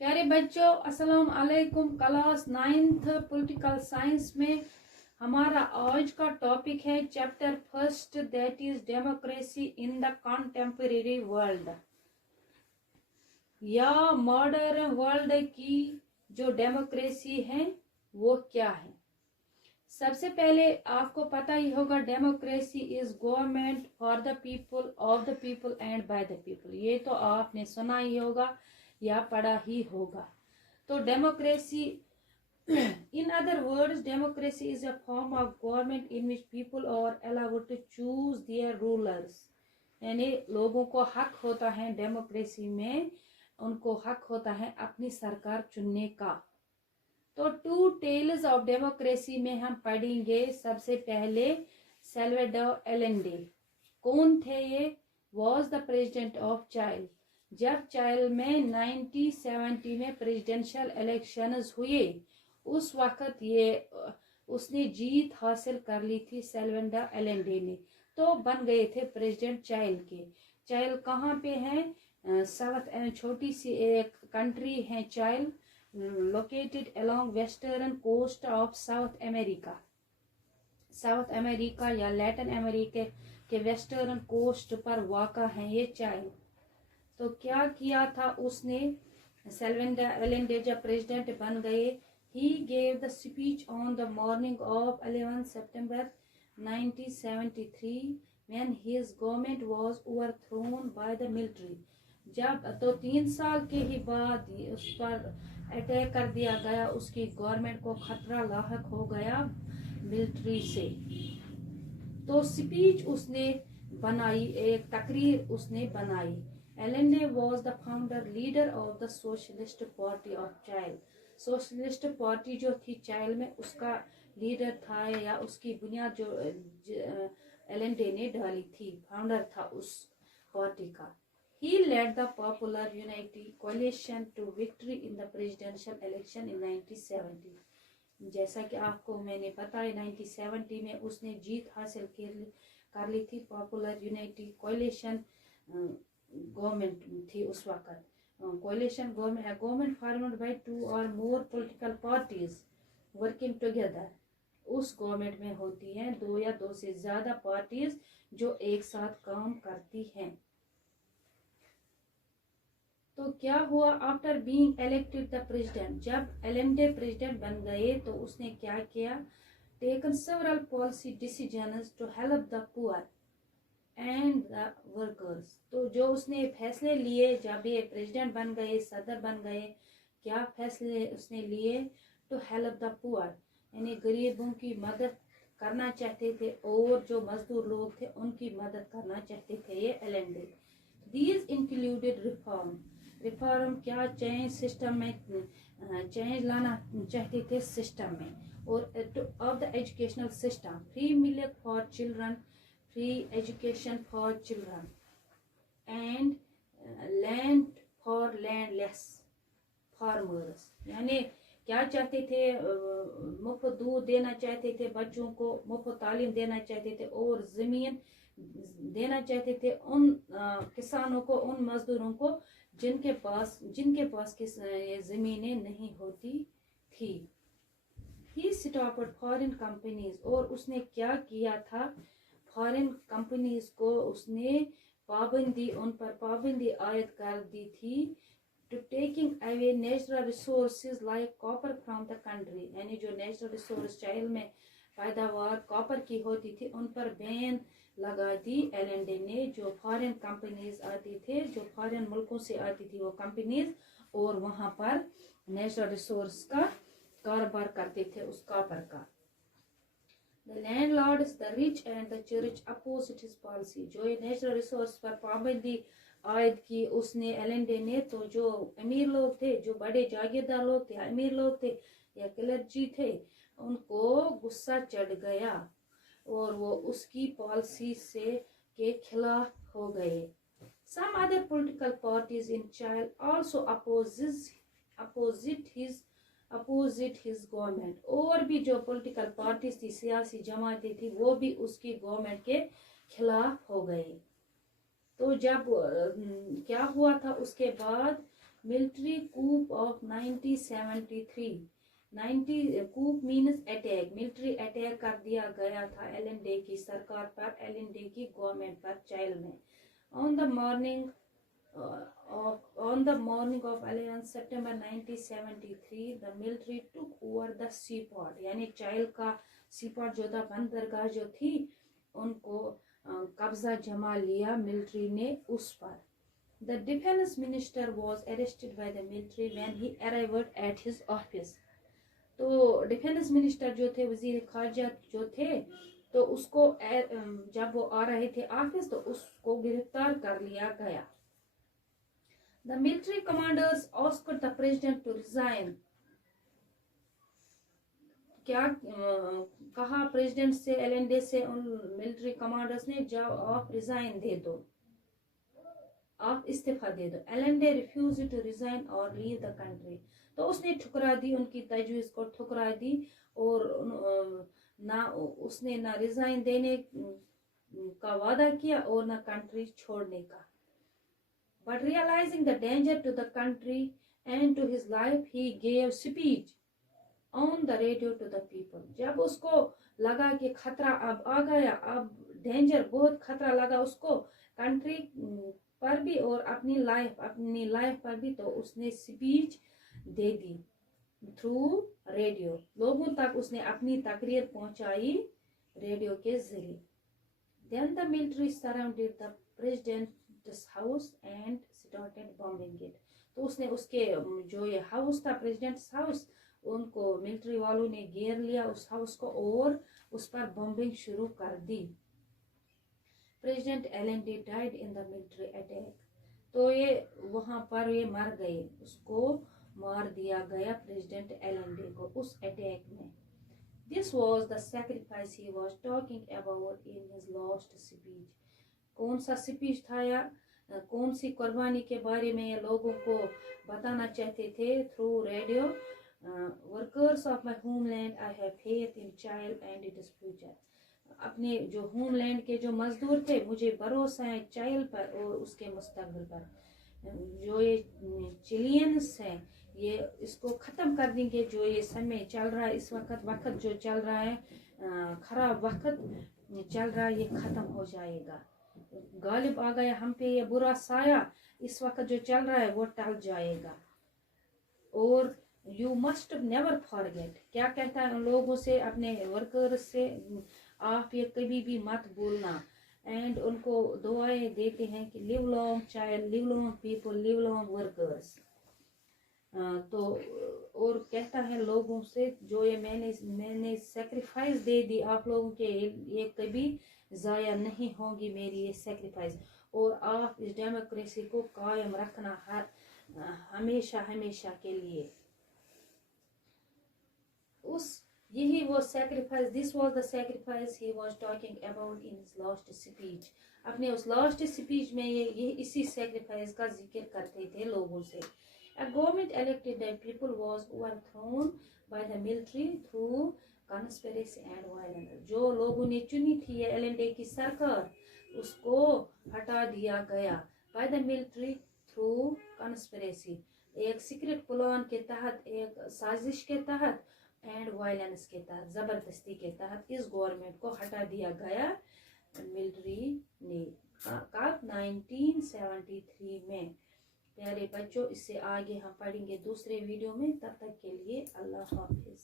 प्यारे बच्चों, अस्सलाम वालेकुम। क्लास 9th पॉलिटिकल साइंस में हमारा आज का टॉपिक है chapter first, that is democracy in the contemporary world, या मॉडर्न वर्ल्ड की जो डेमोक्रेसी है वो क्या है। सबसे पहले आपको पता ही होगा, democracy is government for the people, of the people and by the people. ये तो आपने सुना ही होगा या पढ़ा ही होगा। तो democracy, in other words, democracy is a form of government in which people are allowed to choose their rulers। यानी लोगों को हक होता है डेमोक्रेसी में, उनको हक होता है अपनी सरकार चुनने का। तो टू टेल्स ऑफ डेमोक्रेसी में हम पढ़ेंगे। सबसे पहले सैल्वाडोर एलेंडे। कौन थे ये? वॉज द प्रेसिडेंट ऑफ चाइल। जब चाइल में 1970 में प्रेसिडेंशियल इलेक्शंस हुए, उस वक्त ये उसने जीत हासिल कर ली थी सैल्वाडोर एलेंडे ने, तो बन गए थे प्रेसिडेंट चाइल के। चाइल कहाँ पे है? साउथ, छोटी सी एक कंट्री है Chile, located along western coast of South America. South America या लैटिन अमेरिका के वेस्टर्न कोस्ट पर वाक़ा है ये चाइल। तो क्या किया था उसने? सैल्वाडोर एलेंडे जब प्रेसिडेंट बन गए, he gave the speech on the morning of 11 September 1973 when his government was overthrown by the military। जब तो 3 साल के ही बाद उस पर अटैक कर दिया गया, उसकी गवर्नमेंट को खतरा लाहक हो गया मिलिट्री से। तो स्पीच उसने बनाई, एक तकरीर उसने बनाई। Allende was the founder leader of the Socialist Party of चाइल। सोशलिस्ट पार्टी जो थी चाइल में, उसका लीडर था या उसकी बुनियाद जो एलेंडे ने डाली थी, फाउंडर था उस पार्टी का। He led the Popular Unity Coalition to victory in the presidential election in 1970। जैसा कि आपको मैंने बताया, 1970 में उसने जीत हासिल कर ली थी। पॉपुलर यूनाइटी कोalition गवर्नमेंट थी उस वक्त। कोalition government formed by 2 or more political parties working together। उस गवर्नमेंट में होती हैं 2 या 2 से ज्यादा पार्टीज जो एक साथ काम करती हैं। तो क्या हुआ? After being elected the president, जब एलेंडे प्रेसिडेंट बन गए तो उसने क्या किया? Taken several policy decisions to help the poor and the workers. तो जो उसने फैसले लिए जब ये प्रेसिडेंट बन गए, सदर बन गए, क्या फैसले उसने लिए? टू हेल्प द पुअर, यानी गरीबों की मदद करना चाहते थे, और जो मजदूर लोग थे उनकी मदद करना चाहते थे ये एलेंडे। दीज इंक्लूडेड रिफॉर्म क्या? चेंज सिस्टम में, चेंज लाना चाहते थे सिस्टम में, और of the educational system, free milk for children, free education for children, and land for landless farmers। यानी क्या चाहते थे? मुफ्त दूध देना चाहते थे बच्चों को, मुफ्त तालीम देना चाहते थे, और जमीन देना चाहते थे उन किसानों को, उन मजदूरों को जिनके पास ये जमीनें नहीं होती थी। He stopped foreign companies, और उसने क्या किया था? फॉरेन कंपनीज को उसने पाबंदी, उन पर पाबंदी आयद कर दी थी। To taking away natural resources like copper from the country, यानी जो नेचुरल रिसोर्स चाइल में पैदावार कॉपर की होती थी, उन पर बैन लगा दी एलेंडे ने। जो फॉरेन कंपनीज आती थे, जो फॉरेन मुल्कों से आती थी वो कंपनीज, और वहां पर नेचुरल रिसोर्स का कारोबार करते थे उस कॉपर का। The landlords, the rich and the church opposed his policy। जो ये नेचुरल रिसोर्स पर पाबंदी आयद की उसने एलेंडे ने, तो जो अमीर लोग थे, जो बड़े जागीरदार लोग थे, अमीर लोग थे या क्लर्जी थे, उनको गुस्सा चढ़ गया और वो उसकी पॉलिसी से के खिलाफ हो गए। Some other political parties in Chile also opposite his government। और भी जो पॉलिटिकल पार्टीज थी, सियासी जमातें थी, वो भी उसकी गवर्नमेंट के खिलाफ हो गए। तो जब क्या हुआ था उसके बाद? Military coup of 1973. 90 coup means attack, military attack कर दिया गया था एलन डे की सरकार पर, एलन डे की गवर्नमेंट पर चाइल्ड में. On the morning of 11 September 1973, the military took over the seaport. यानी चाइल्ड का seaport जो था, बंदरगाह जो थी, उनको कब्जा जमा लिया मिलिट्री ने उस पर. The defense minister was arrested by the military when he arrived at his office. तो डिफेंस मिनिस्टर जो थे, वजीर खारजा जो थे, तो उसको जब वो आ रहे थे ऑफिस तो उसको गिरफ्तार कर लिया गया. The military commanders asked the president to resign. क्या कहा प्रेसिडेंट से, एलन डे से, उन मिलिट्री कमांडर्स ने, जब आप रिजाइन दे दो, आप इस्तीफा दे दो. Allende refuse to resign और लीव द कंट्री. तो उसने ठुकरा दी, उनकी तजवीज़ को ठुकरा दी, और उसने ना रिजाइन देने का वादा किया और ना कंट्री छोड़ने का. But realizing the danger to the country and to his life, he gave speech on the radio to the people. जब उसको लगा कि खतरा अब आ गया, अब डेंजर, बहुत खतरा लगा उसको कंट्री पर भी और अपनी लाइफ पर भी, तो उसने speech they the through radio. लोगों तक उसने अपनी तकरीर पहुंचाई रेडियो के जरिए. Then the military surrounded the president's house and started bombing it. तो उसने उसके जो ये हाउस था, प्रेसिडेंट्स हाउस, उनको मिलिट्री वालों ने घेर लिया उस हाउस को और उस पर बॉम्बिंग शुरू कर दी. President Allende died in the military attack. तो ये वहां पर ये मर गए, उसको मार दिया गया प्रेसिडेंट एलन डे को उस अटैक में. This was the sacrifice he was talking about in his last speech. कौन सा स्पीच था या कौन सी कुर्बानी के बारे में ये लोगों को बताना चाहते थे through radio. Workers of my homeland, I have faith in child and its future. अपने जो होमलैंड के जो मजदूर थे, मुझे भरोसा है चाइल्ड पर और उसके मुस्तकबिल पर. जो ये चिलियंस हैं, ये इसको ख़त्म कर देंगे. जो ये समय चल रहा है इस वक्त जो चल रहा है, ख़राब वक्त चल रहा है, ये ख़त्म हो जाएगा. गालिब आ गया हम पे ये बुरा साया. इस वक्त जो चल रहा है वो टल जाएगा. और यू मस्ट नेवर फॉरगेट, क्या कहता है उन लोगों से, अपने वर्कर्स से, आप ये कभी भी मत भूलना. एंड उनको दुआएं देते हैं कि live long child, live long people, live long workers. तो और कहता है लोगों से, जो ये मैंने सेक्रीफाइस दे दी आप लोगों के, ये कभी ज़ाया नहीं होगी मेरी ये सेक्रीफाइस. और आप इस डेमोक्रेसी को कायम रखना हमेशा हमेशा के लिए. यही वो sacrifice, this was the sacrifice he was talking about in his last speech. अपने उस लास्ट स्पीच में ये इसी सेक्रीफाइस का जिक्र करते थे लोगों से. A government elected by people was overthrown by the military through conspiracy and violence. जो लोगों ने चुनी थी ये एलन डे की सरकार, उसको हटा दिया गया by the military through conspiracy. एक सीक्रेट प्लान के तहत, एक साजिश के तहत, एंड वायलेंस के तहत, जबरदस्ती के तहत इस गवर्नमेंट को हटा दिया गया मिलिट्री ने. कब? 1973 में. प्यारे बच्चों, इससे आगे हम पढ़ेंगे दूसरे वीडियो में. तब तक के लिए अल्लाह हाफिज.